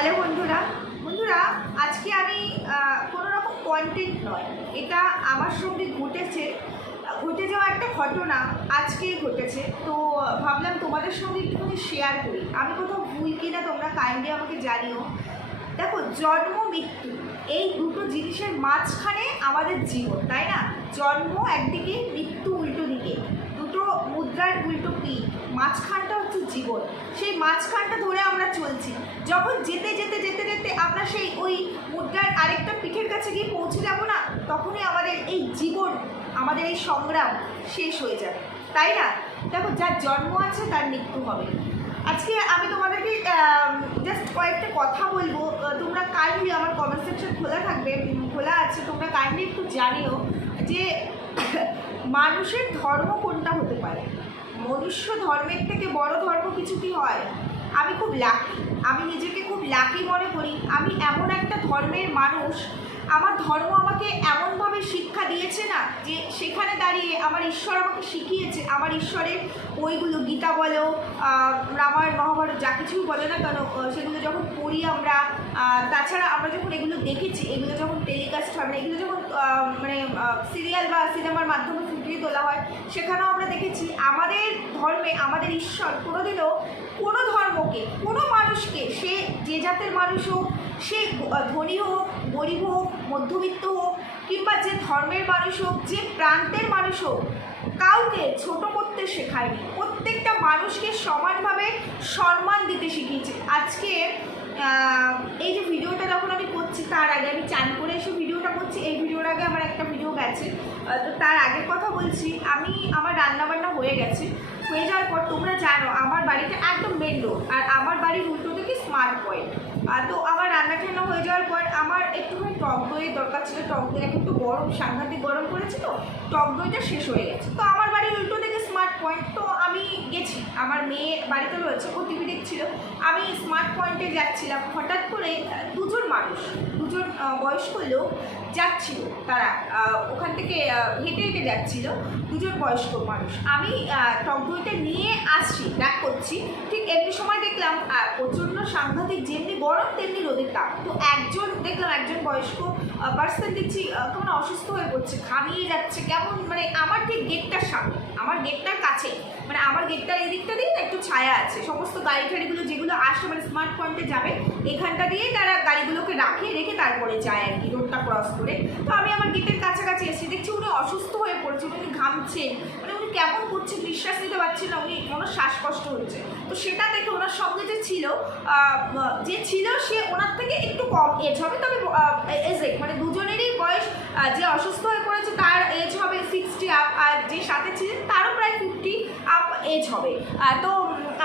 Hello বন্ধুরা। বন্ধুরা, আজকে আমি কোনো রকম কন্টেন্ট নয়। এটা আমার সঙ্গে ঘটেছে। ঘটে যাওয়া একটা ঘটনা আজকেই ঘটেছে। তো, ভাবলাম তোমাদের সঙ্গে একটুখানি শেয়ার করি। আমি কোথাও ভুল কিনা তোমরা কাইন্ডলি আমাকে জানিও। দেখো, জন্ম, মৃত্যু, এই দুটো জিনিসের মাঝখানে আমাদের জীবন, তাই না? জন্ম একদিকে, মৃত্যু উল্টো দিকে। মুদ্রার উল্টো পিঠ, মাঝখানটা হচ্ছে জীবন। সেই মাঝখানটা ধরে আমরা চলছি। যখন যেতে যেতে যেতে যেতে আমরা সেই ওই মুদ্রার আরেকটা পিঠের কাছে গিয়ে পৌঁছে যাব না, তখনই আমাদের এই জীবন, আমাদের এই সংগ্রাম শেষ হয়ে যাবে। তাই না? দেখো, যার জন্ম আছে তার মৃত্যু হবে। আজকে আমি তোমাদেরকে জাস্ট কয়েকটা কথা বলব। তোমরা কাইন্ডলি আমার কমেন্ট সেকশন খোলা থাকবে খোলা আছে। তোমরা কাইন্ডলি একটু জানিও যে মানুষের ধর্ম কোনটা হতে পারে? মনুষ্য ধর্মের থেকে বড় ধর্ম কিছু কি হয়। আমি খুব লাকি আমি নিজেকে খুব লাকি মনে করি। আমি এমন একটা ধর্মের মানুষ, আমার ধর্ম আমাকে এমনভাবে শিক্ষা দিয়েছে না যে সেখানে দাঁড়িয়ে আমার ঈশ্বর আমাকে শিখিয়েছে। আমার ঈশ্বরের বইগুলো, গীতা বলো রামায়ণ, মহাভারত, যা কিছুই বলে না কেন সেগুলো যখন পড়ি আমরা তাছাড়া আমরা যখন এগুলো দেখেছি, এগুলো যখন টেলিকাস্ট হয় মানে এগুলো যখন মানে সিরিয়াল বা সিনেমার মাধ্যমে ফুটিয়ে তোলা হয়। সেখানেও আমরা দেখেছি আমাদের ধর্মে, আমাদের ঈশ্বর কোনোদিনও কোনো ধর্মকে, কোনো মানুষকে, সে যে জাতের মানুষ হোক, সে ধনী হোক, গরিব হোক, মধ্যবিত্ত হোক, কিংবা যে ধর্মের মানুষ হোক, যে প্রান্তের মানুষ হোক, কাউকে ছোট করতে শেখায়নি। প্রত্যেকটা মানুষকে সমানভাবে সম্মান দিতে শিখিয়েছে। আজকে এই যে ভিডিওটা যখন আমি করছি, তার আগে আমি চান করে এসে ভিডিওটা করছি, এই আগে আমার একটা ভিডিও গেছে তো তার আগের কথা বলছি, আমি আমার রান্নাবান্না হয়ে গেছে। হয়ে যাওয়ার পর তোমরা জানো, আমার বাড়িটা একদম মেন রোড আর আমার বাড়ির উল্টো থেকে স্মার্ট পয়েন্ট তো আমার রান্না ঠান্না হয়ে যাওয়ার পর আমার একটুখানি টক দইয়ের দরকার ছিল, টক দই এখন একটু গরম, সাংঘাতিক গরম করেছে তো টক দইটা শেষ হয়ে গেছে। তো আমার বাড়ির উল্টো থেকে স্মার্ট পয়েন্ট তো আমি গেছি। আমার মেয়ে বাড়িতে রয়েছে ও টিভি দেখছিল। আমি স্মার্ট পয়েন্টে যাচ্ছিলাম, হঠাৎ করে দুজন মানুষ দুজন বয়স্ক লোক যাচ্ছিল। তারা ওখান থেকে হেঁটে হেঁটে যাচ্ছিল দুজন বয়স্ক মানুষ। আমি টক দইটা নিয়ে আসছি ব্যাক করছি। ঠিক এমনি সময় দেখলাম প্রচণ্ড সাংঘাতিক, যেমনি গরম, তেমনি রোদের তাপ। তো একজন, দেখলাম একজন বয়স্ক পার্সন দেখছি কেমন অসুস্থ হয়ে পড়ছে, ঘামিয়ে যাচ্ছে, কেমন মানে আমার ঠিক গেটটার সামনে, আমার গেটটার কাছে মানে আমার গেটটার এই দিকটা দিয়ে একটু ছায়া আছে। সমস্ত গাড়ি টাড়িগুলো যেগুলো আসে মানে স্মার্ট পয়েন্টে যাবে, এখানটা দিয়েই তারা গাড়িগুলোকে রাখে, রেখে তারপরে যায় আর কি, রোডটা ক্রস করে। তো আমি আমার গেটের কাছাকাছি এসেছি, দেখছি উনি অসুস্থ হয়ে পড়ছে, উনি ঘামছে মানে কেমন করছে নিঃশ্বাস নিতে পারছি না, উনি ওনার শ্বাসকষ্ট হচ্ছে। তো সেটা দেখে ওনার সঙ্গে যে ছিল যে ছিল সে ওনার থেকে একটু কম এজ হবে, তবে এজে মানে দুজনেরই বয়স যে অসুস্থ হয়ে পড়েছে তার এজ হবে সিক্সটি আপ আর যে সাথে ছিলেন তারও প্রায় ফিফটি আপ এজ হবে। তো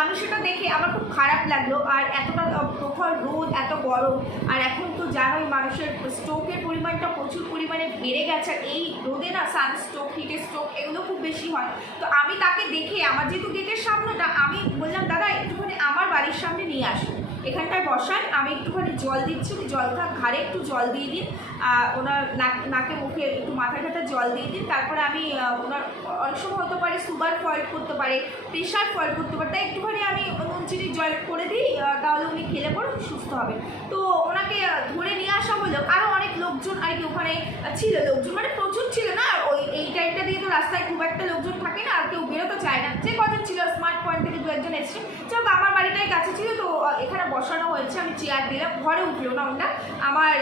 আমি সেটা দেখে আমার খুব খারাপ লাগল, আর এতটা প্রখর রোদ, এত গরম, আর এখন তো জানোই মানুষের স্ট্রোকের পরিমাণটা প্রচুর পরিমাণে বেড়ে গেছে এই রোদে না সান স্ট্রোক হিটের স্ট্রোক এগুলো খুব বেশি হয়। তো আমি তাকে দেখে, আমার যেহেতু গেটের সামনেটা, আমি বললাম, দাদা, একটুখানি আমার বাড়ির সামনে নিয়ে আসুন। এখানটায় বসান, আমি একটুখানি জল দিচ্ছি, উনি জলটা ঘাড়ে একটু জল দিয়ে দিন ওনার নাক মুখে একটু মাথা টাথা জল দিয়ে দিন, তারপরে আমি ওনার অনেক সময় হতে পারে সুগার ফল্ট করতে পারে, প্রেশার ফল্ট করতে পারে, তাই একটুখানি আমি নুন, চিনি, জল করে দিই তাহলে উনি খেলে পরে সুস্থ হবে। তো ওনাকে ধরে নিয়ে আসা হলো আরও অনেক লোকজন আর কি ওখানে ছিল, লোকজন মানে প্রচুর ছিল না, ওই এই টাইমটা দিয়ে তো রাস্তায় খুব একটা লোকজন থাকে না, আর কেউ বেরোতে চায় না, যে কজন ছিল স্মার্ট পয়েন্ট থেকে দু একজন এসছে যাক আমার বাড়িটাই কাছে ছিল, তো এখানে বসানো হয়েছে আমি চেয়ার দিলাম ঘরে উঠল না ওটা। আমার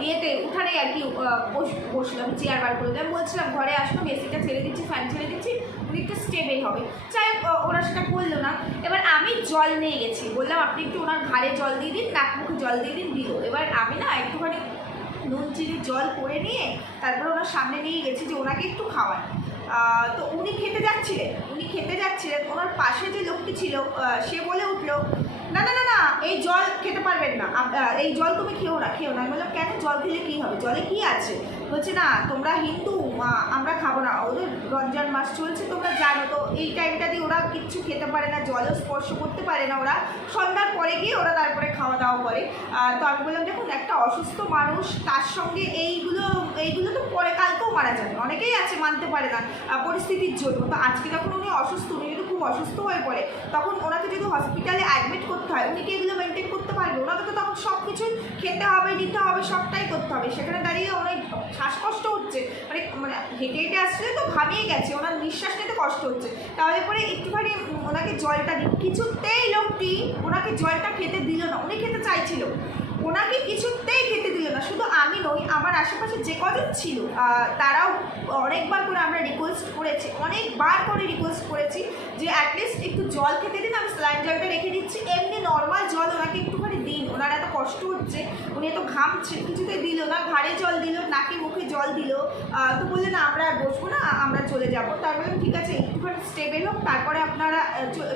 ইয়েতে উঠানে আর কি আহ, বস- বসল আমি চেয়ার বার করে দিলাম। বলছিলাম ঘরে আসলো মেসিটা ছেড়ে দিচ্ছি ফ্যান ছেড়ে দিচ্ছি উনি একটু স্টেবেল হবে। যাই ওরা সেটা করল না। এবার আমি জল নিয়ে গেছি। বললাম আপনি একটু ওনার ঘাড়ে জল দিয়ে দিন নাক মুখে জল দিয়ে দিন দিল। এবার আমি না একটুখানি নুন চিনি জল করে নিয়ে তারপরে ওনার সামনে নিয়ে গেছি যে ওনাকে একটু খাওয়ান তো উনি খেতে যাচ্ছিলেন উনি খেতে যাচ্ছিলেন। ওনার পাশে যে লোকটি ছিল সে বলে উঠল না না না না, এই জল খেতে পারবেন না। এই জল তুমি খেও না খেও না। আমি বললাম, কেন? জল খেলে কী হবে? জলে কি আছে? বলছে, না, তোমরা হিন্দু আমরা খাব না। ওদের রমজান মাস চলছে, তোমরা জানো। তো এই টাইমটা দিয়ে ওরা কিচ্ছু খেতে পারে না, জলও স্পর্শ করতে পারে না ওরা। সন্ধ্যার পরে গিয়ে ওরা তারপরে খাওয়া দাওয়া করে তো আমি বললাম, দেখুন, একটা অসুস্থ মানুষ, তার সঙ্গে এইগুলো এইগুলো তো পরে কালকেও মারা যাবে। অনেকেই আছে, মানতে পারে না পরিস্থিতির জন্য। তো আজকে যখন উনি অসুস্থ, উনি যদি খুব অসুস্থ হয়ে পড়ে। তখন ওনাকে যদি হসপিটালে অ্যাডমিট করতে হয়, উনি কি এগুলো মেনটেন করতে পারবে? ওনাকে তো তখন সব কিছুই খেতে হবে নিতে হবে, সবটাই করতে হবে। সেখানে দাঁড়িয়ে অনেক শ্বাসকষ্ট হচ্ছে। মানে মানে হেঁটে হেঁটে আসলে তো ঘামিয়ে গেছে। ওনার নিঃশ্বাস নিতে কষ্ট হচ্ছে। তাহলে পরে একটুখানি ওনাকে জলটা দিই কিছুতেই লোকটি ওনাকে জলটা খেতে দিল না। উনি খেতে চাইছিল। ওনাকে কিছুতেই খেতে দিল না, শুধু আমি নই, আমার আশেপাশে যে কজন ছিল তারাও অনেকবার করে আমরা রিকোয়েস্ট করেছি, অনেকবার করে রিকোয়েস্ট করেছি যে অ্যাটলিস্ট একটু জল খেতে দিন, আমি স্যালাইন জলটা রেখে দিচ্ছি, এমনি নর্মাল জল ওনাকে একটুখানি দিন। ওনার এত কষ্ট হচ্ছে উনি এত ঘামছে কিছুতেই দিল না ঘাড়ে জল দিল নাকে মুখে জল দিল তো বললেন আমরা আর বসবো না আমরা চলে যাব। তার বললাম ঠিক আছে একটুখানি স্টেবেল হোক তারপরে আপনারা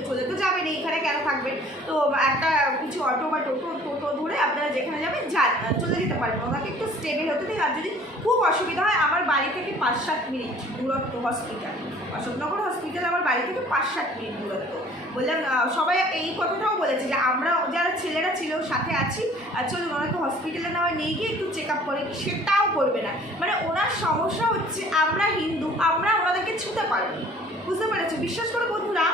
চলে তো যাবেন এইখানে কেন থাকবেন? তো একটা কিছু অটো বা টোটো টোটো ধরে আপনারা যেখানে যাবেন আহ, চলে যেতে পারবেন ওনাকে একটু স্টেবেল হতে দিন আর যদি খুব অসুবিধা হয় আমার বাড়ি থেকে পাঁচ সাত মিনিট দূরত্ব হসপিটাল অশোকনগর হসপিটাল আমার বাড়ি থেকে পাঁচ সাত মিনিট দূরত্ব। বললাম সবাই এই কথাটাও বলেছে যে আমরা যারা ছেলেরা ছিল, সাথে আছি, আর চলুন ওনাকে হসপিটালে নেওয়া নিয়ে গিয়ে একটু চেক আপ করে সেটাও করবে না। মানে ওনার সমস্যা হচ্ছে, আমরা হিন্দু, আমরা ওনাদেরকে ছুতে পারব বুঝতে পেরেছ? বিশ্বাস করে বন্ধুরা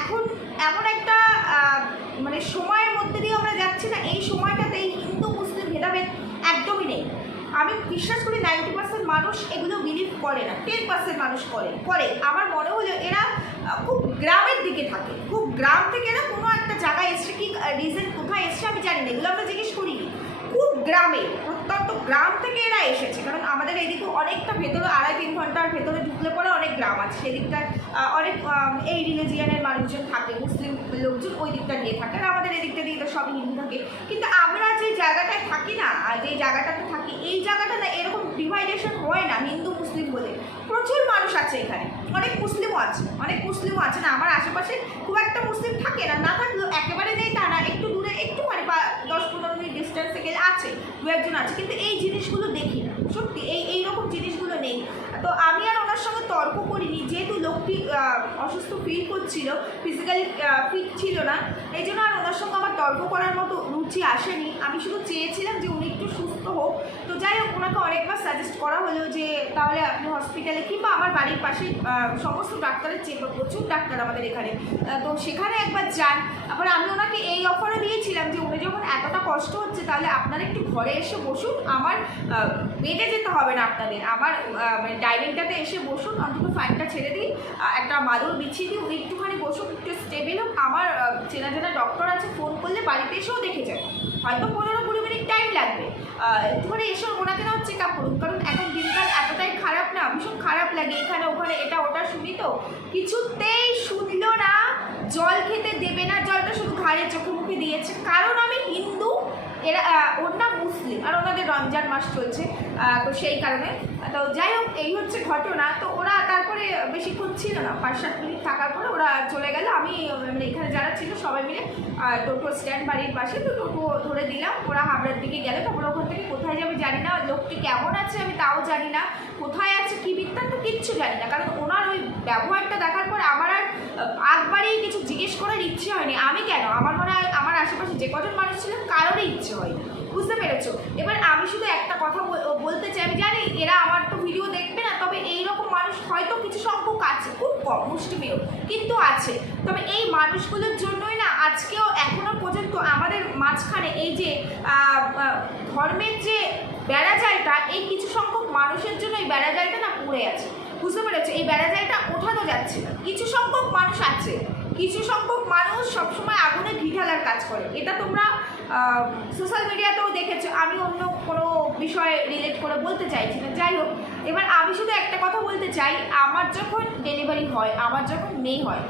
এখন এমন একটা মানে সময়ের মধ্যে দিয়ে আমরা যাচ্ছি না, এই সময়টাতে এই হিন্দু, মুসলিম ভেদাভেদ একদমই নেই। আমি বিশ্বাস করি নাইনটি পার্সেন্ট মানুষ এগুলো বিলিভ করে না টেন পার্সেন্ট মানুষ করে করে। আমার মনে হলো এরা খুব গ্রামের দিকে থাকে। খুব গ্রাম থেকে না কোনো একটা জায়গায় এসছে, কি রিজন কোথায় এসছে আমি জানি না, এগুলো আমরা জিজ্ঞেস করিনি। গ্রামে, প্রত্যন্ত গ্রাম থেকে এরা এসেছে। কারণ আমাদের এদিকে অনেকটা ভেতরে, আড়াই তিন ঘণ্টার ভেতরে ঢুকলে পরে অনেক গ্রাম আছে। সেদিকটায় অনেক এই রিলিজিয়ানের মানুষজন থাকে, মুসলিম লোকজন ওই দিকটা নিয়ে থাকে। আর আমাদের এদিকটা দিয়ে তো সবই হিন্দু থাকে। কিন্তু আমরা যে জায়গাটায় থাকি না যে জায়গাটাতে থাকি, এই জায়গাটা না এরকম ডিভাইডেশন হয় না। হিন্দু, মুসলিম বলে। প্রচুর মানুষ আছে এখানে। অনেক মুসলিমও আছে। অনেক মুসলিমও আছে না? আমার আশেপাশে খুব একটা মুসলিম থাকে না। না থাকলেও একেবারে নেই তা না একটু দূরে, একটু মানে দশ পনেরো মিনিট ডিস্টেন্সে গেলে আছে, দু একজন আছে। কিন্তু এই জিনিসগুলো দেখি না। সত্যি, এই এই রকম জিনিসগুলো নেই। তো আমি আর ওনার সঙ্গে তর্ক করিনি। যেহেতু লোকটি অসুস্থ ফিল করছিল ফিজিক্যালি ফিট ছিল না, এই জন্য আর ওনার সঙ্গে আমার তর্ক করার মতো রুচি আসেনি। আমি শুধু চেয়েছিলাম যে উনি একটু তো যাই হোক, ওনাকে অনেকবার সাজেস্ট করা হলো যে তাহলে আপনি হসপিটালে কিংবা আমার বাড়ির পাশে সমস্ত ডাক্তারের চেম্বার প্রচুর ডাক্তার আমাদের এখানে। তো সেখানে একবার যান। আবার আমি ওনাকে এই অফারও দিয়েছিলাম যে উনি যখন এতটা কষ্ট হচ্ছে, তাহলে আপনারা একটু ঘরে এসে বসুন। আমার বেডে যেতে হবে না আপনাদের। আমার মানে ডাইনিংটাতে এসে বসুন, অন্তত ফ্যানটা ছেড়ে দিই একটা মাদুর বিছিয়ে দিই উনি একটুখানি বসুন একটু স্টেবেল হোক। আমার চেনা জানা ডক্টর আছে ফোন করলে বাড়িতে এসেও দেখে যায়। হয়তো পনেরো একটুখানি এসে ওনাকে নাও চেক আপ করুন। কারণ এখন দিনকাল এতটাই খারাপ না, ভীষণ খারাপ লাগে। এখানে ওখানে এটা ওটা শুনি তো। কিছুতেই শুনলো না, জল খেতে দেবে না, জলটা শুধু ঘাড়ে চোখে মুখে দিয়েছে। কারণ আমি হিন্দু এরা নাম মুসলিম আর ওনাদের রমজান মাস চলছে তো সেই কারণে। তো যাই হোক, এই হচ্ছে ঘটনা। তো ওরা তারপরে বেশিক্ষণ ছিল না পাঁচ সাত মিনিট থাকার পরে ওরা চলে গেল। আমি মানে এখানে যারা ছিল সবাই মিলে টোটো স্ট্যান্ড বাড়ির পাশে, তো টোটো ধরে দিলাম। ওরা হাবড়ার দিকে গেলে। তারপরে ওখান থেকে কোথায় যাবে জানি না। লোকটি কেমন আছে আমি তাও জানি না। কোথায় আছে, কী বৃত্তান্ত কিচ্ছু জানি না। কারণ ওনার ওই ব্যবহারটা দেখার পর আমার আর আগবারই কিছু জিজ্ঞেস করার ইচ্ছে হয়নি। আমি কেন? আমার মনে হয় যে কজন মানুষ ছিল কারোরই ইচ্ছে হয় বুঝতে পেরেছ? এবার আমি শুধু একটা কথা বলতে চাই, আমি জানি এরা আমার তো ভিডিও দেখবে না, তবে এই রকম মানুষ হয়তো কিছু সংখ্যক আছে, খুব কম, মুষ্টিমেয়, কিন্তু আছে। তবে এই মানুষগুলোর জন্যই না আজকেও এখনও পর্যন্ত আমাদের মাঝখানে এই যে ধর্মের যে বেড়াজালটা, এই কিছু সংখ্যক মানুষের জন্য এই বেড়াজালটা না পড়ে আছে। বুঝতে পেরেছ? এই বেড়াজালটা ওঠানো যাচ্ছে না। কিছু সংখ্যক মানুষ আছে। কিছু সংখ্যক মানুষ সবসময় আগুনে ঘি ঢালার কাজ করে। এটা তোমরা সোশ্যাল মিডিয়াতেও দেখেছ। আমি অন্য কোনো বিষয়ে রিলেট করে বলতে চাইছি না। যাই হোক, এবার আমি শুধু একটা কথা বলতে চাই। আমার যখন ডেলিভারি হয়, আমার যখন মেয়ে হয়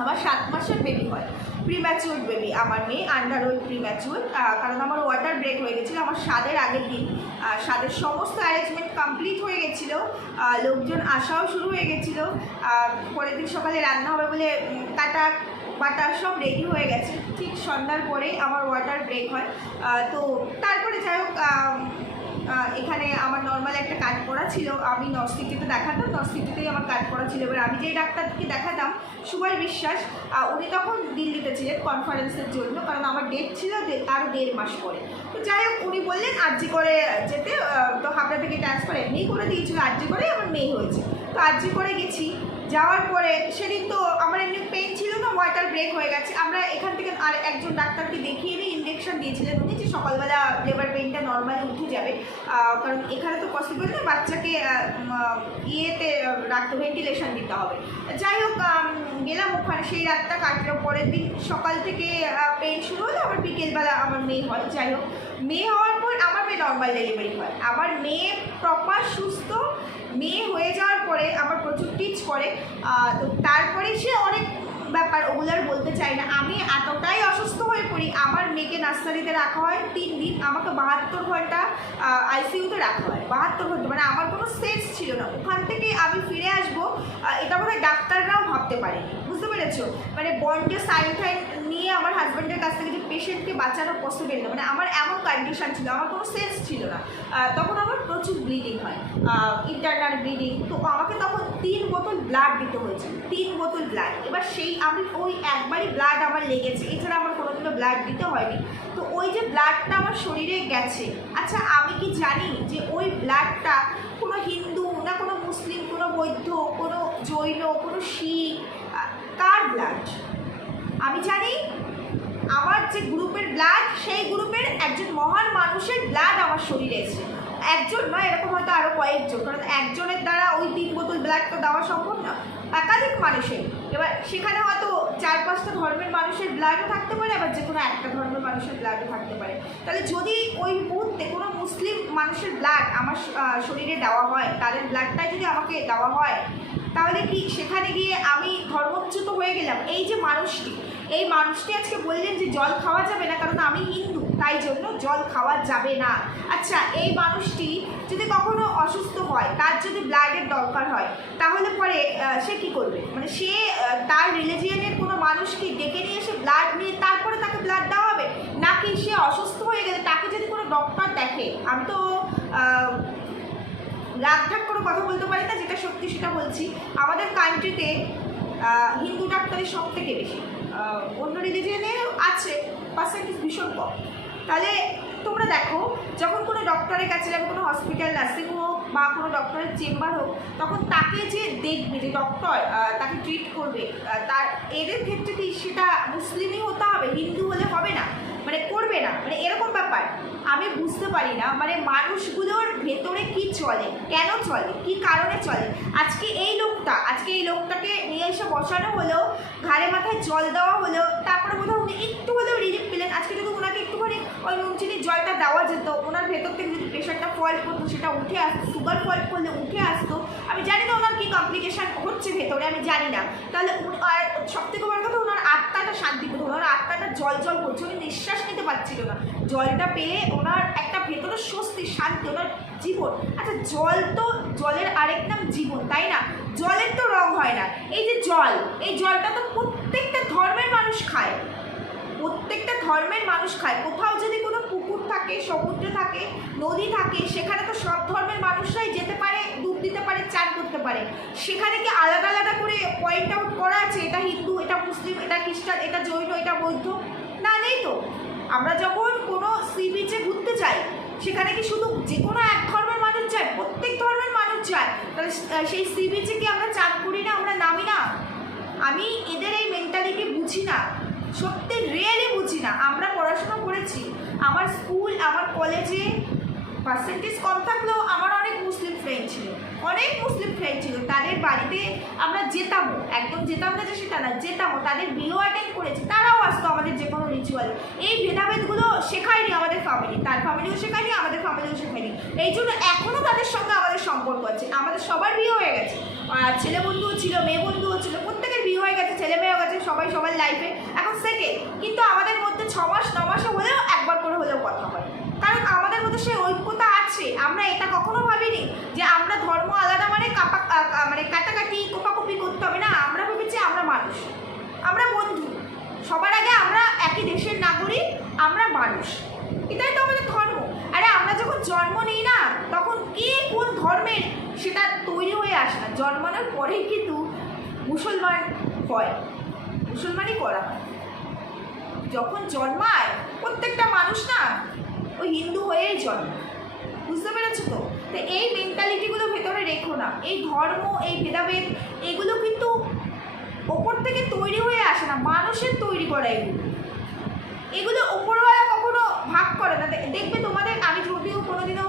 আমার সাত মাসের বেবি হয়। প্রিম্যাচুর বেবি আমার মেয়ে আন্ডার ওয়েট প্রিম্যাচুর কারণ আমার ওয়াটার ব্রেক হয়ে গেছিল, আমার স্বাদের আগের দিন। স্বাদের সমস্ত অ্যারেঞ্জমেন্ট কমপ্লিট হয়ে গেছিল লোকজন আসাও শুরু হয়ে গেছিল পরের দিন সকালে রান্না হবে বলে কাটা বাটা সব রেডি হয়ে গেছে। ঠিক সন্ধ্যার পরেই আমার ওয়াটার ব্রেক হয়। তো তারপরে যাই হোক এখানে আমার নর্মাল একটা কাজ করা ছিল। আমি নর্সিটিতে দেখাতাম নর্সিটিতেই আমার কাজ করা ছিল। এবার আমি যেই ডাক্তারকে দেখাতাম, সুবল বিশ্বাস উনি তখন দিল্লিতে ছিলেন কনফারেন্সের জন্য, কারণ আমার ডেট ছিল আরও দেড় মাস পরে। তো যাই হোক, উনি বললেন, আর্জি করে যেতে তো হাবড়া থেকে ট্রান্সফার এমনিই করে দিয়েছিল, আর্জি করে আমার মেয়ে হয়েছে। তো আর্জি করে গেছি। যাওয়ার পরে, সেদিন তো আমার এমনি পেন ছিল ওয়াটার ব্রেক হয়ে গেছে। আমরা এখান থেকে আর একজন ডাক্তারকে দেখিয়ে দিই ইঞ্জেকশন দিয়েছিলেন উনি যে সকালবেলা লেবার পেইনটা নর্মালি উঠে যাবে। কারণ এখানে তো পসিবল না, বাচ্চাকে ইয়েতে রাখতে ভেন্টিলেশন দিতে হবে। যাই হোক গেলাম ওখানে, সেই রাতটা কাটলো, পরের দিন সকাল থেকে পেন শুরু হলো, আবার বিকেলবেলা আমার মেয়ে হয়। যাই হোক, মেয়ে হওয়ার পর আমার মেয়ে নর্মাল ডেলিভারি হয়। আমার মেয়ে প্রপার সুস্থ, মেয়ে হয়ে যাওয়ার পরে আমার প্রচুর টিচ করে। তো তারপরে সে অনেক ব্যাপার ওগুলো আর বলতে চাই না। আমি এতটাই অসুস্থ হয়ে পড়ি, আমার মেয়েকে নার্সারিতে রাখা হয় তিন দিন, আমাকে বাহাত্তর ঘণ্টা আইসিইউতে রাখা হয়, বাহাত্তর ঘণ্টা। মানে আমার কোনো সেন্স ছিল না। ওখান থেকে আমি ফিরে আসব এটা বোধহয় ডাক্তাররাও ভাবতে পারেনি। বুঝতে পেরেছ? মানে বন্ডে সাইন নিয়ে আমার হাজব্যান্ডের কাছ থেকে যে পেশেন্টকে বাঁচানো পসিবল না। মানে আমার এমন কন্ডিশন ছিল, আমার কোনো সেন্স ছিল না। তখন আমার প্রচুর ব্লিডিং হয়। ইন্টারনাল ব্লিডিং তো আমাকে তখন তিন বোতল ব্লাড দিতে হয়েছে, তিন বোতল ব্লাড এবার সেই, আমি ওই একবারই ব্লাড আমার লেগেছে। এছাড়া আমার কোনোদিনও ব্লাড দিতে হয়নি। তো ওই যে ব্লাডটা আমার শরীরে গেছে। আচ্ছা আমি কি জানি যে ওই ব্লাডটা কোনো হিন্দু, না কোনো মুসলিম, কোনো বৌদ্ধ, কোনো জৈন, কোনো শিখ কার ব্লাড আমি জানি আমার যে গ্রুপের ব্লাড সেই গ্রুপের একজন মহান মানুষের ব্লাড আমার শরীরে এসেছে। একজন নয়, এরকম হয়তো আরও কয়েকজন, কারণ একজনের দ্বারা ওই তিন বোতল ব্লাড তো দেওয়া সম্ভব না। একাধিক মানুষের। এবার সেখানে হয়তো চার পাঁচটা ধর্মের মানুষের ব্লাডও থাকতে পারে, আবার যে কোনো একটা ধর্মের মানুষের ব্লাডও থাকতে পারে। তাহলে যদি ওই মুহূর্তে কোনো মুসলিম মানুষের ব্লাড আমার শরীরে দেওয়া হয়, তাদের ব্লাডটাই যদি আমাকে দেওয়া হয়, তাহলে কি সেখানে গিয়ে আমি ধর্মচ্যুত হয়ে গেলাম? এই যে মানুষটি এই মানুষটি আজকে বললেন যে জল খাওয়া যাবে না কারণ আমি হিন্দু তাই জন্য জল খাওয়া যাবে না। আচ্ছা এই মানুষটি যদি কখনো অসুস্থ হয় তার যদি ব্লাডের দরকার হয় তাহলে পরে সে কি করবে? মানে সে তার রিলিজিয়ানের কোনো মানুষকে ডেকে নিয়ে এসে ব্লাড নিয়ে তারপরে তাকে ব্লাড দেওয়া হবে? নাকি সে অসুস্থ হয়ে গেলে তাকে যদি কোনো ডক্টর দেখে? আমি তো আহ, রাগঢাক করে কথা বলতে পারি না যেটা সত্যি সেটা বলছি। আমাদের কান্ট্রিতে হিন্দু ডাক্তারের সব থেকে বেশি? অন্য রিলিজিয়নে আছে পার্সেন্টেজ ভীষণ কম। তাহলে তোমরা দেখো, যখন কোনো ডক্টরের কাছে যাবে কোনো হসপিটাল নার্সিং হোক বা কোনো ডক্টরের চেম্বার হোক, তখন তাকে যে দেখবে যে ডক্টর তাকে ট্রিট করবে তার এদের ক্ষেত্রে কি সেটা মুসলিমই হতে হবে, হিন্দু হলে হবে না? মানে করবে না। মানে এরকম ব্যাপার। আমি বুঝতে পারি না মানে মানুষগুলোর ভেতরে কি চলে? কেন চলে? কি কারণে চলে? আজকে এই লোকটা, আজকে এই লোকটাকে নিয়ে এসে বসানো হলো, ঘাড়ে মাথায় জল দেওয়া হলো তারপরে বোধহয় উনি একটু হলেও রিলিফ পেলেন। আজকে যদি ওনাকে একটুখানি ওই নুন চিনির জলটা দেওয়া যেত ওনার ভেতর থেকে যদি প্রেশারটা ফল করতো, সেটা উঠে আসতো সুগার ফল করলে উঠে আসতো। আমি জানি না ওনার কী কমপ্লিকেশান হচ্ছে ভেতরে, আমি জানি না। তাহলে আর সব থেকে বড় কথা ওনার আত্মাটা শান্তি পেত ওনার আত্মাটা জল জল করছে, উনি নিঃশ্বাস নিতে পারছিল না। জলটা পেয়ে ওনার একটা ভেতরে স্বস্তি, শান্তি, ওনার জীবন। আচ্ছা জল তো জলের আরেক নাম জীবন, তাই না? জলের তো রং হয় না। এই যে জল, এই জলটা তো প্রত্যেকটা ধর্মের মানুষ খায়। প্রত্যেকটা ধর্মের মানুষ খায়। কোথাও যদি কোনো পুকুর থাকে, সমুদ্র থাকে, নদী থাকে, সেখানে তো সব ধর্মের মানুষরাই যেতে পারে, ডুব দিতে পারে, চান করতে পারে। সেখানে কি আলাদা আলাদা করে পয়েন্ট আউট করা আছে? এটা হিন্দু, এটা মুসলিম, এটা খ্রিস্টান, এটা জৈন, এটা বৌদ্ধ? না, নেই তো। আমরা যখন কোনো সি বিচে ঘুরতে যাই, সেখানে কি শুধু যে কোনো এক ধর্মের মানুষ যায়, প্রত্যেক ধর্মের মানুষ যায়, তাহলে সেই সি বিচে কি আমরা চান করি না, আমরা নামি না? আমি এদের এই মেন্টালিটি বুঝি না, সত্যি রিয়েলি বুঝি না। আমরা পড়াশোনা করেছি, আমার স্কুল আমার কলেজে পার্সেন্টেজ কম থাকলেও আমার অনেক মুসলিম ফ্রেন্ড ছিল। অনেক মুসলিম ফ্রেন্ড ছিল, তাদের বাড়িতে আমরা যেতাম একদম যেতাম না যে সেটা না, যেতামও, তাদের বিয়েও অ্যাটেন্ড করেছি, তারাও আসতো আমাদের যে কোনো রিচুয়ালে এই ভেদাভেদগুলো শেখায়নি আমাদের ফ্যামিলি তার ফ্যামিলিও শেখায়নি, আমাদের ফ্যামিলিও শেখায়নি। এই জন্য এখনও তাদের সঙ্গে আমাদের সম্পর্ক আছে। আমাদের সবার বিয়ে হয়ে গেছে। ছেলে বন্ধুও ছিল, মেয়ে বন্ধুও ছিল, প্রত্যেকের বিয়ে হয়ে গেছে, ছেলে মেয়েও গেছে, সবাই সবার লাইফে এখন সেকেন্ড কিন্তু আমাদের মধ্যে ছ মাস ন মাসে হলেও একবার করে হলেও কথা হয়। কারণ আমাদের মধ্যে সেই ঐক্যতা আছে, আমরা এটা কখনো ভাবিনি যে আমরা ধর্ম আলাদা মানে কাপা মানে কাটাকাটি, কোপাকুপি করতে হবে না, আমরা ভেবেছি আমরা মানুষ, আমরা বন্ধু। সবার আগে আমরা একই দেশের নাগরিক, আমরা মানুষ। এটাই তো আমাদের ধর্ম। আরে আমরা যখন জন্ম নিই না, তখন কে কোন ধর্মের সেটা তৈরি হয়ে আসে না। জন্মানোর পরেই কিন্তু মুসলমান হয়, মুসলমানই করা হয়। যখন জন্মায়, প্রত্যেকটা মানুষ না, ওই হিন্দু হয়েই জন্মায়। তো এই মেন্টালিটিগুলো ভেতরে রেখো না। এই ধর্ম, এই ভেদাভেদ, এগুলো কিন্তু ওপর থেকে তৈরি হয়ে আসে না। মানুষের তৈরি করা এগুলো। এগুলো ওপরওয়ালা কখনো ভাগ করে না। দেখবে তোমাদের, আমি যদিও কোনোদিনও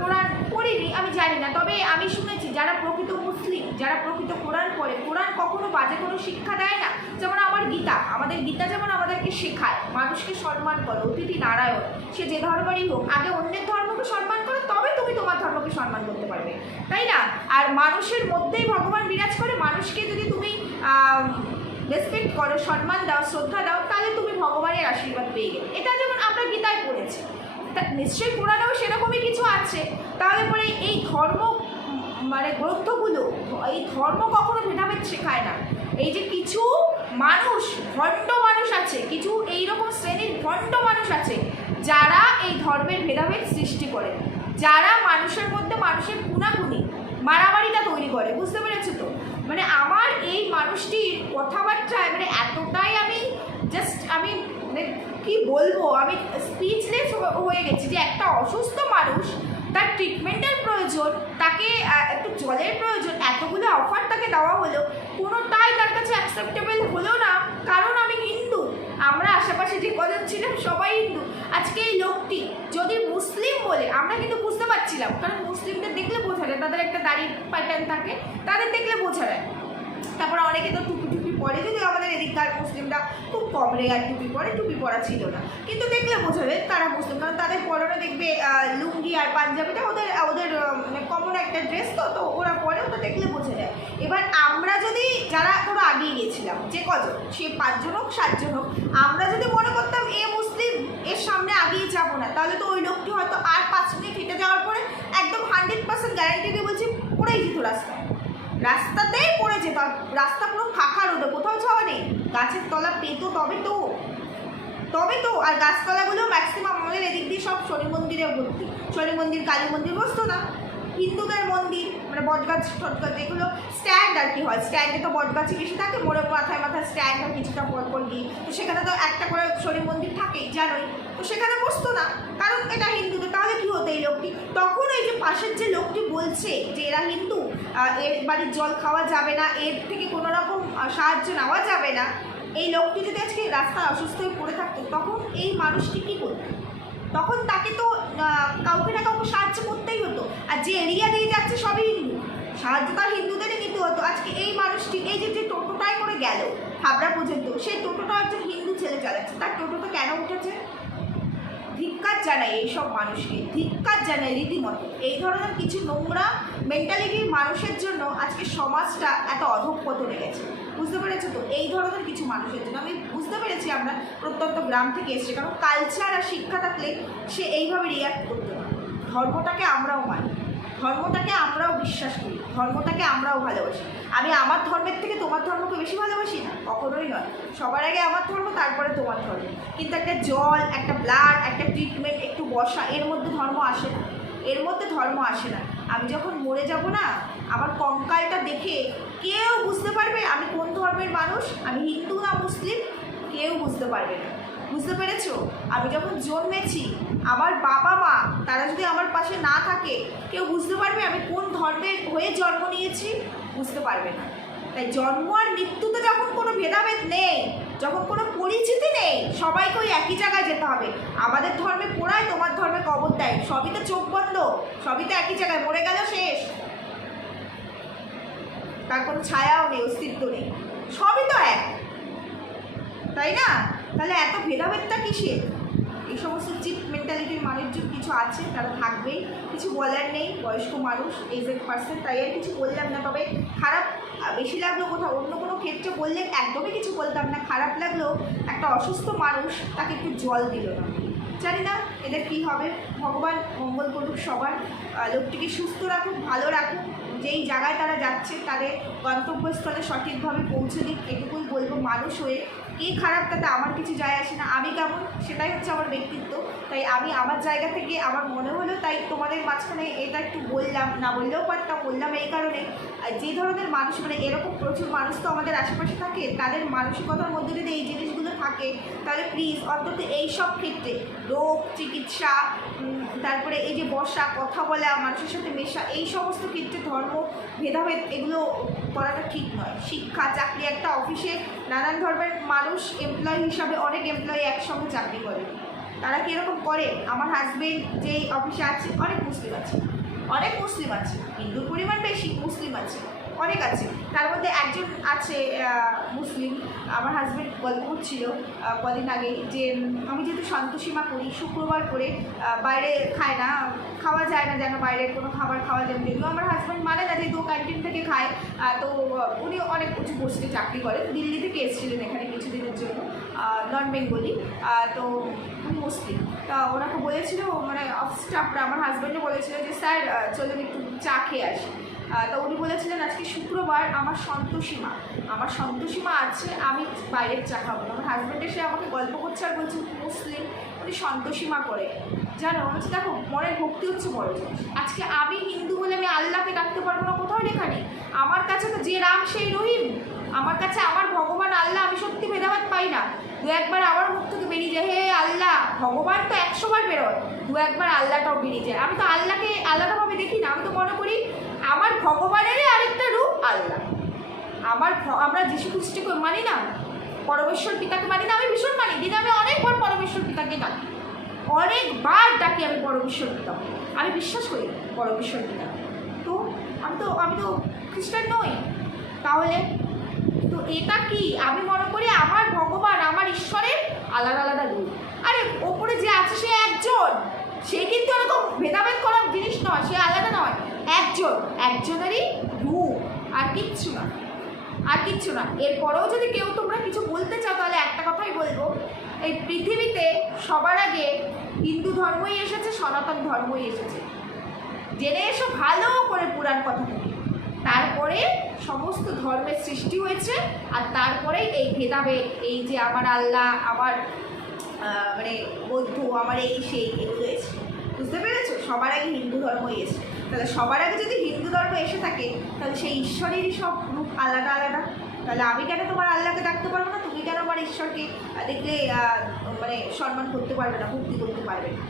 কোরআন পড়িনি, আমি জানি না। তবে আমি শুনেছি, যারা প্রকৃত মুসলিম, যারা প্রকৃত কোরআন পড়ে, কোরআন কখনো বাজে কোনো শিক্ষা দেয় না। যেমন আমার গীতা, আমাদের গীতা যেমন আমাদেরকে শেখায়, মানুষকে সম্মান করো, অতিথি নারায়ণ, সে যে ধর্মেরই হোক, আগে অন্যের ধর্মকে সম্মান করো তবে তুমি তোমার ধর্মকে সম্মান করতে পারবে, তাই না? আর মানুষের মধ্যেই ভগবান বিরাজ করে, মানুষকে যদি তুমি রেসপেক্ট করো, সম্মান দাও, শ্রদ্ধা দাও, তাহলে তুমি ভগবানের আশীর্বাদ পেয়ে গেলে। এটা যেমন আমরা গীতায় পড়েছি। তা নিশ্চয়ই পুরাণেও সেরকমই কিছু আছে। তাহলে পরে এই ধর্ম মানে গ্রন্থগুলো, এই ধর্ম কখনো ভেদাভেদ শেখায় না। এই যে কিছু মানুষ, ভণ্ড মানুষ আছে, কিছু এইরকম শ্রেণির ভণ্ড মানুষ আছে, যারা এই ধর্মের ভেদাভেদ সৃষ্টি করে। যারা মানুষের মধ্যে মানুষের গুণাগুণি, মারামারিটা তৈরি করে, বুঝতে পেরেছ তো? মানে আমার এই মানুষটির কথাবার্তায় মানে এতটাই আমি জাস্ট আমি মানে কি বলব? আমি স্পিচলেস হয়ে গেছি যে একটা অসুস্থ মানুষ তার ট্রিটমেন্টের প্রয়োজন, তাকে একটু জলের প্রয়োজন, এতগুলো অফার তাকে দেওয়া হলো। কোনোটাই তার কাছে অ্যাকসেপ্টেবল হলো না, কারণ আমি হিন্দু। আশেপাশে যে কজন ছিলাম সবাই হিন্দু। আজকে এই লোকটি যদি মুসলিম বলে, আমরা কিন্তু বুঝতে পারছিলাম, কারণ মুসলিমদের দেখলে বোঝা যায়, তাদের একটা দাড়ি প্যাটার্ন থাকে, তাদের দেখলে বোঝা যায়। তারপরে অনেকে তো টুপি টুপি পরে যদি আমাদের এদিককার মুসলিমরা খুব কম রেয়ার টুপি পরে, টুপি পরা ছিল না। কিন্তু দেখলে বোঝা যায় তারা মুসলিম, কারণ তাদের পরনে দেখবে লুঙ্গি আর পাঞ্জাবিটা ওদের ওদের কমন একটা ড্রেস তো তো ওরা পরে, ওটা দেখলে বোঝা যায়। এবার আমরা যদি যারা ধরো আগিয়ে গিয়েছিলাম, যে কজন? সে পাঁচজন হোক, সাতজন হোক, আমরা যদি মনে করতাম এ মুসলিম, এর সামনে আগিয়ে যাব না, তাহলে তো ওই লোকটি হয়তো আর পাঁচ মিনিট হেঁটে যাওয়ার পরে একদম হান্ড্রেড পার্সেন্ট গ্যারান্টি দিয়ে বলছি, পড়েই যেত রাস্তায় রাস্তাতেই পড়ে যেত রাস্তা পুরো ফাঁকা রোদে, কোথাও যাওয়া নেই। গাছের তলা পেতো তবে তো তবে তো, আর গাছতলাগুলো ম্যাক্সিমাম আমাদের এদিক দিয়ে সব শনি মন্দিরে ভর্তি। শনি মন্দির, কালী মন্দির বসতো না। হিন্দুদের মন্দির মানে বটগাছ, টটগাছ এগুলো স্ট্যান্ড আর কি হয়। স্ট্যান্ডে তো বটগাছই বেশি থাকে মোড়ে মাথায় মাথায় স্ট্যান্ড আর কিছুটা পর পর গিয়ে তো সেখানে তো একটা করে শনি মন্দির থাকেই, জানোই। তো সেখানে বসতো না, কারণ এটা হিন্দুদের, তাহলে কী হতো এই লোকটি? তখন এই যে পাশের যে লোকটি বলছে যে এরা হিন্দু এর বাড়ির জল খাওয়া যাবে না, এর থেকে কোনো রকম সাহায্য নেওয়া যাবে না। এই লোকটি যদি আজকে রাস্তায় অসুস্থ হয়ে পড়ে থাকতো, তখন এই মানুষটি কী করতো? তখন তাকে তো কাউকে না কাউকে সাহায্য করতেই হতো। আর যে এরিয়া দিয়ে যাচ্ছে সবই হিন্দু। সাহায্য তার হিন্দুদেরই কিন্তু হতো। আজকে এই মানুষটি, এই যে যে টোটোটায় করে গেল হাবড়া পর্যন্ত সেই টোটোটা একজন হিন্দু ছেলে চালাচ্ছে। তার টোটোটা কেন উঠেছে? ধিক্কার জানাই এইসব মানুষকে। ধিক্কার জানাই রীতিমতো। এই ধরনের কিছু নোংরা মেন্টালিটির মানুষের জন্য আজকে সমাজটা এত অধঃপতনে গেছে। বুঝতে পেরেছ তো? এই ধরনের কিছু মানুষের জন্য। আমি বুঝতে পেরেছি আমরা প্রত্যন্ত গ্রাম থেকে এসেছি, কারণ কালচার আর শিক্ষা থাকলে সে এইভাবে রিয়াক্ট করতে পারে ধর্মটাকে আমরাও মানি, ধর্মটাকে আমরাও বিশ্বাস করি, ধর্মটাকে আমরাও ভালোবাসি। আমি আমার ধর্মের থেকে তোমার ধর্মকে বেশি ভালোবাসি না, কখনোই নয়। সবার আগে আমার ধর্ম, তারপরে তোমার ধর্ম। কিন্তু একটা জল, একটা ব্লাড একটা ট্রিটমেন্ট একটু বসা, এর মধ্যে ধর্ম আসে না। এর মধ্যে ধর্ম আসে না। আমি যখন মরে যাব না, আমার কঙ্কালটা দেখে কেউ বুঝতে পারবে আমি কোন ধর্মের মানুষ? আমি হিন্দু না মুসলিম? কেউ বুঝতে পারবে না। বুঝতে পেরেছ? আমি যখন জন্মেছি, আমার বাবা মা, তারা যদি আমার পাশে না থাকে, কেউ বুঝতে পারবে আমি কোন ধর্মের হয়ে জন্ম নিয়েছি? বুঝতে পারবে না। তাই জন্ম আর মৃত্যুতে যখন কোনো ভেদাভেদ নেই যখন কোনো পরিচিতি নেই, সবাইকে ওই একই জায়গায় যেতে হবে। আমাদের ধর্মে পোড়ায়, তোমার ধর্মে কবর দেয়। সবই তো চোখ বন্ধ, সবই তো একই জায়গায়। মরে গেল শেষ। তার কোনো ছায়াও নেই, অস্তিত্ব নেই। সবই তো এক। তাই না? তাহলে এত ভেদাভেদটা কিসের? এই সমস্ত চিপ মেন্টালিটির মানুষজন কিছু আছে, তারা থাকবেই। কিছু বলার নেই, বয়স্ক মানুষ এজেড পার্সন তাই আর কিছু বললাম না। তবে খারাপ বেশি লাগল কোথাও, অন্য কোনো ক্ষেত্রে বললে একদমই কিছু বলতাম না। খারাপ লাগলেও একটা অসুস্থ মানুষ তাকে একটু জল দিল না। জানি না এদের কী হবে। ভগবান মঙ্গল করুক সবার। লোকটিকে সুস্থ রাখুক, ভালো রাখুক। যেই জায়গায় তারা যাচ্ছে, তাদের গন্তব্যস্থলে সঠিকভাবে পৌঁছে দিক, এটুকুই বলব মানুষ হয়ে। কে খারাপ তাতে আমার কিছু যায় আসে না। আমি কেমন? সেটাই হচ্ছে আমার ব্যক্তিত্ব। তাই আমি আমার জায়গা থেকে আমার মনে হলো, তাই তোমাদের মাঝখানে এটা একটু বললাম, না বললেও পারতাম, বললাম এই কারণে। যে ধরনের মানুষ মানে এরকম প্রচুর মানুষ তো আমাদের আশেপাশে থাকে, তাদের মানসিকতার মধ্যে যদি এই জিনিসগুলো থাকে, তাহলে প্লিজ অন্তত এই সব ক্ষেত্রে, রোগ, চিকিৎসা তারপরে এই যে বসা, কথা বলা, মানুষের সাথে মেশা, এই সমস্ত ক্ষেত্রে ধর্ম, ভেদাভেদ, এগুলো করাটা ঠিক নয়। শিক্ষা, চাকরি একটা অফিসে নানান ধর্মের মানুষ এমপ্লয়ি হিসাবে অনেক এমপ্লয়ি একসঙ্গে চাকরি করে। তারা কি এরকম করে? আমার হাজবেন্ড যেই অফিসে আছে, অনেক মুসলিম আছে। অনেক মুসলিম আছে। হিন্দুর পরিমাণ বেশি, মুসলিম আছে। অনেক আছে। তার মধ্যে একজন আছে মুসলিম। আমার হাজব্যান্ড গল্প করছিল কদিন আগে। যে আমি যেহেতু সন্তোষীমা করি, শুক্রবার করে বাইরে খায় না, খাওয়া যায় না যেন বাইরের কোনো খাবার খাওয়া যাবে যদিও আমার হাজব্যান্ড মানে না যেহেতু ক্যান্টিন থেকে খায় তো উনি অনেক উঁচু পোস্টে চাকরি করে দিল্লি থেকে এসেছিলেন এখানে কিছুদিনের জন্য নন বেঙ্গলি। তো, উনি মুসলিম। তা ওনাকে বলেছিল মানে অফ স্টাফরা আমার হাজব্যান্ডও বলেছিল যে, স্যার চলুন একটু চা খেয়ে আসি। তো উনি বলেছিলেন আজকে শুক্রবার আমার সন্তোষীমা। আমার সন্তোষীমা আছে, আমি বাইরের চা খাব। আমার হাজব্যান্ড এসে আমাকে গল্প করছে আর বলছে মুসলিম উনি সন্তোষীমা করে। জানো হচ্ছে দেখো, মনের ভক্তি হচ্ছে বড় আজকে আমি হিন্দু বলে আমি আল্লাহকে ডাকতে পারব না কোথাও লেখা আমার কাছে তো যে রাম, সেই রহিম। আমার কাছে আমার ভগবান, আল্লাহ, আমি সত্যি ভেদাভেদ পাই না। দু একবার আমার মুখ থেকে বেরিয়ে যায়, হে আল্লাহ, ভগবান তো একশোবার বেরোয়। দু একবার আল্লাহটাও বেরিয়ে যায়। আমি তো আল্লাহকে আলাদাভাবে দেখি না, আমি তো মনে করি আমার ভগবানেরই আরেকটা রূপ আল্লাহ। আমার আমরা যিশু খ্রিস্টকে মানি না, পরমেশ্বর পিতাকে মানি না, আমি ভীষণ মানি। দিনে আমি অনেকবার পরমেশ্বর পিতাকে ডাকি। অনেকবার ডাকি আমি পরমেশ্বর পিতা। আমি বিশ্বাস করি পরমেশ্বর পিতা। তো আমি তো আমি তো খ্রিস্টান নই। তাহলে তো এটা কি? আমি মনে করি আমার ভগবান, আমার ঈশ্বরের আলাদা আলাদা রূপ। আরে, ওপরে যে আছে সে একজন। সে কিন্তু এরকম ভেদাভেদ করার জিনিস নয়, সে আলাদা নয়। একজন, একজনেরই রূপ, আর কিচ্ছু না। আর কিচ্ছু না। এরপরেও যদি কেউ তোমরা কিছু বলতে চাও, তাহলে একটা কথাই বলব। এই পৃথিবীতে সবার আগে হিন্দু ধর্মই এসেছে, সনাতন ধর্মই এসেছে। জেনে এসো, ভালো করে পুরাণ কথা থেকে তারপরে সমস্ত ধর্মের সৃষ্টি হয়েছে, আর তারপরে এই ভেদাভেদ, এই যে আমার আল্লাহ, আমার মানে বৌদ্ধ, আমার এই সেই, এগুলো এসে বুঝতে পেরেছ? সবার আগে হিন্দু ধর্মই এসে তাহলে সবার আগে যদি হিন্দু ধর্ম এসে থাকে, তাহলে সেই ঈশ্বরেরই সব রূপ আলাদা আলাদা। তাহলে আমি কেন তোমার আল্লাহকে ডাকতে পারব না? তুমি কেন আমার ঈশ্বরকে দেখলে মানে সম্মান করতে পারবে না, ভক্তি করতে পারবে না?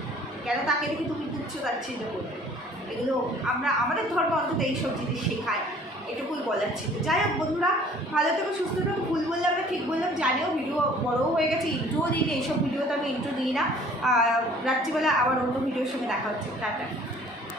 কেন তাকে দেখে তুমি তুচ্ছ তাচ্ছিল্য করবে? এগুলো আমরা, আমাদের ধর্ম অন্তত এইসব জিনিস শেখায়। এটুকুই বলার ছিল। যাই হোক বন্ধুরা, ভালো থেকো, সুস্থ থেকো। ভুল বললাম না, ঠিক বললাম। জানিও, ভিডিও বড়ও হয়ে গেছে ইন্ট্রোও দিই না এইসব ভিডিওতে আমি ইন্ট্রো দিই না। রাত্রিবেলা আবার অন্য ভিডিওর সঙ্গে দেখা হচ্ছে। টাটা।